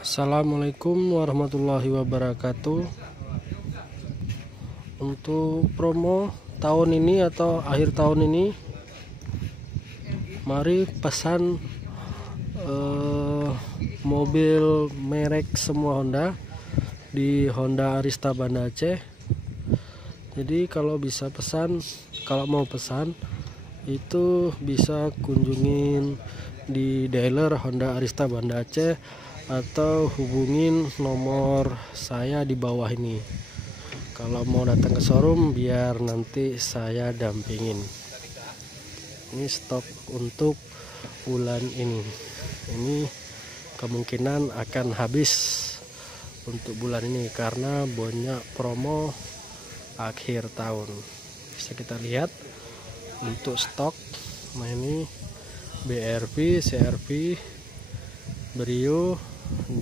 Assalamualaikum warahmatullahi wabarakatuh. Untuk promo tahun ini atau akhir tahun ini, mari pesan mobil merek semua Honda di Honda Arista Banda Aceh. Jadi kalau mau pesan itu bisa kunjungin di dealer Honda Arista Banda Aceh atau hubungin nomor saya di bawah ini. Kalau mau datang ke showroom biar nanti saya dampingin. Ini stok untuk bulan ini. Ini kemungkinan akan habis untuk bulan ini karena banyak promo akhir tahun. Bisa kita lihat untuk stok. Nah, ini BRV, CRV, Brio,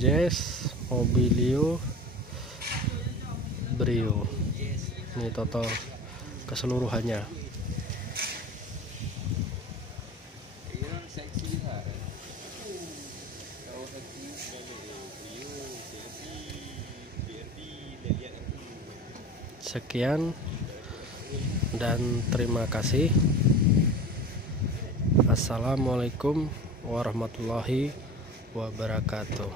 Jazz, Mobilio, Brio. Ini total keseluruhannya. Sekian dan terima kasih. Assalamualaikum warahmatullahi wabarakatuh.